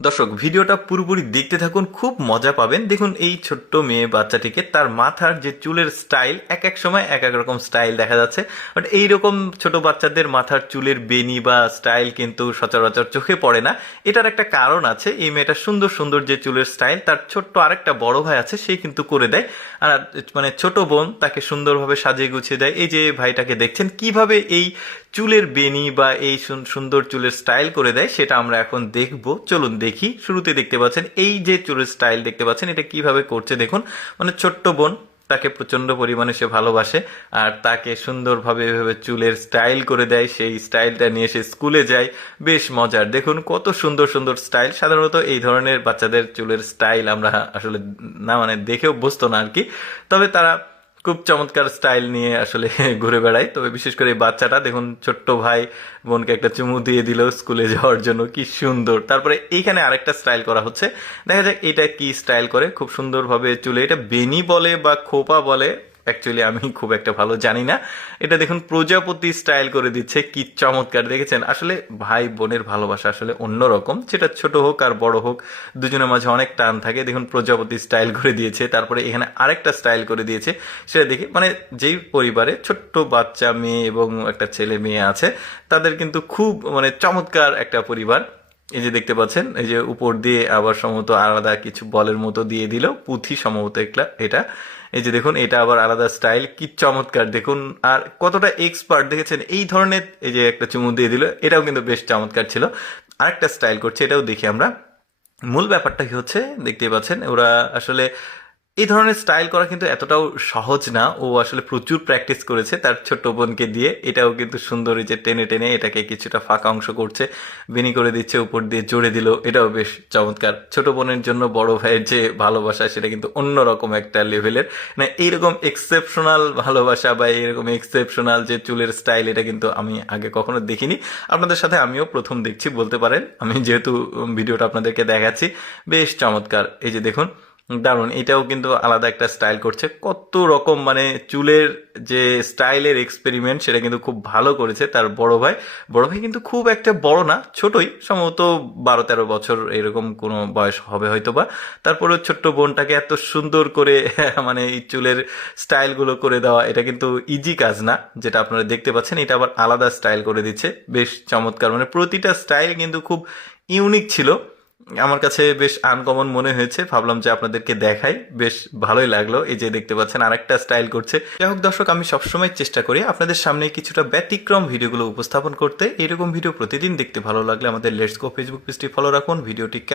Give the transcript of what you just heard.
দর্শক ভিডিওটা পুরোপুরি দেখতে থাকুন, খুব মজা পাবেন। দেখুন এই ছোট্ট মেয়ে বাচ্চাটিকে তার মাথার যে চুলের স্টাইল এক এক সময় এক এক রকম স্টাইল দেখা যাচ্ছে। বাট এইরকম ছোট বাচ্চাদের মাথার চুলের বেনি বা স্টাইল কিন্তু সচরাচর চোখে পড়ে না। এটার একটা কারণ আছে, এই মেয়েটা সুন্দর সুন্দর যে চুলের স্টাইল তার ছোট্ট আরেকটা বড় ভাই আছে, সে কিন্তু করে দেয়। আর মানে ছোট বোন তাকে সুন্দরভাবে সাজিয়ে গুছিয়ে দেয়। এই যে ভাইটাকে দেখছেন কিভাবে এই চুলের বেনি বা এই সুন্দর চুলের স্টাইল করে দেয় সেটা আমরা এখন দেখব। চলুন দেখি। শুরুতে দেখতে পাচ্ছেন এই যে চুলের স্টাইল দেখতে পাচ্ছেন, এটা কিভাবে করছে দেখুন। মানে ছোট্ট বোন, তাকে প্রচন্ড পরিমাণে সে ভালোবাসে আর তাকে সুন্দরভাবে এভাবে চুলের স্টাইল করে দেয়। সেই স্টাইলটা নিয়ে সে স্কুলে যায়। বেশ মজার, দেখুন কত সুন্দর সুন্দর স্টাইল। সাধারণত এই ধরনের বাচ্চাদের চুলের স্টাইল আমরা আসলে না মানে দেখে অভ্যস্ত না আর কি, তবে তারা খুব চমৎকার স্টাইল নিয়ে আসলে ঘুরে বেড়ায়। তবে বিশেষ করে এই বাচ্চাটা দেখুন, ছোট্ট ভাই বোনকে একটা চুমু দিয়ে দিল স্কুলে যাওয়ার জন্য, কি সুন্দর। তারপরে এইখানে আরেকটা স্টাইল করা হচ্ছে, দেখা যাক এটা কি স্টাইল করে। খুব সুন্দরভাবে চুলে, এটা বেনি বলে বা খোপা বলে অ্যাকচুয়ালি আমি খুব একটা ভালো জানি না। এটা দেখুন প্রজাপতি স্টাইল করে দিচ্ছে, কি চমৎকার। দেখেছেন আসলে ভাই বোনের ভালোবাসা আসলে অন্যরকম, সেটা ছোট হোক আর বড় হোক দুজনের মাঝে অনেক টান থাকে। দেখুন প্রজাপতি স্টাইল করে দিয়েছে, তারপরে এখানে আরেকটা স্টাইল করে দিয়েছে। সেটা দেখি মানে যেই পরিবারে ছোট্ট বাচ্চা মেয়ে এবং একটা ছেলে মেয়ে আছে, তাদের কিন্তু খুব মানে চমৎকার একটা পরিবার। এই যে দেখতে পাচ্ছেন, এই যে উপর দিয়ে আবার সম্ভবত আলাদা কিছু বলের মতো দিয়ে দিল, পুঁথি সম্ভবত এটা। এই যে দেখুন এটা আবার আলাদা স্টাইল, কি চমৎকার দেখুন। আর কতটা এক্সপার্ট দেখেছেন এই ধরনের। এই যে একটা চুমু দিয়ে দিল, এটাও কিন্তু বেশ চমৎকার ছিল। আরেকটা স্টাইল করছে, এটাও দেখি আমরা। মূল ব্যাপারটা কি হচ্ছে দেখতেই পাচ্ছেন, ওরা আসলে এই ধরনের স্টাইল করা কিন্তু এতটাও সহজ না। ও আসলে প্রচুর প্র্যাকটিস করেছে তার ছোট্ট বোনকে দিয়ে। এটাও কিন্তু সুন্দর, এই যে টেনে টেনে এটাকে কিছুটা ফাঁকা অংশ করছে, বেনি করে দিচ্ছে, উপর দিয়ে জোরে দিল, এটাও বেশ চমৎকার। ছোট বোনের জন্য বড় ভাইয়ের যে ভালোবাসা সেটা কিন্তু অন্যরকম একটা লেভেলের। না এইরকম এক্সেপশনাল ভালোবাসা বা এরকম এক্সেপশনাল যে চুলের স্টাইল, এটা কিন্তু আমি আগে কখনো দেখিনি। আপনাদের সাথে আমিও প্রথম দেখছি বলতে পারেন, আমি যেহেতু ভিডিওটা আপনাদেরকে দেখাচ্ছি। বেশ চমৎকার, এই যে দেখুন দারুণ। এটাও কিন্তু আলাদা একটা স্টাইল করছে। কত রকম মানে চুলের যে স্টাইলের এক্সপেরিমেন্ট সেটা কিন্তু খুব ভালো করেছে তার বড় ভাই। বড় ভাই কিন্তু খুব একটা বড় না, ছোটই, সম্ভবত 12-13 বছর এরকম কোনো বয়স হবে হয়তো বা। তারপরে ছোট্ট বোনটাকে এত সুন্দর করে মানে এই চুলের স্টাইলগুলো করে দেওয়া, এটা কিন্তু ইজি কাজ না। যেটা আপনারা দেখতে পাচ্ছেন, এটা আবার আলাদা স্টাইল করে দিচ্ছে, বেশ চমৎকার। মানে প্রতিটা স্টাইল কিন্তু খুব ইউনিক ছিল, আমার কাছে বেশ আনকমন মনে হয়েছে। ভাবলাম যে আপনাদেরকে দেখাই, বেশ ভালোই লাগলো। এই যে দেখতে পাচ্ছেন আরেকটা স্টাইল করছে। যাই হোক দর্শক, আমি সবসময় চেষ্টা করি আপনাদের সামনে কিছুটা ব্যতিক্রম ভিডিওগুলো উপস্থাপন করতে। এরকম ভিডিও প্রতিদিন দেখতে ভালো লাগলে আমাদের লেটস গো ফেসবুক পেজটি ফলো রাখুন। ভিডিওটি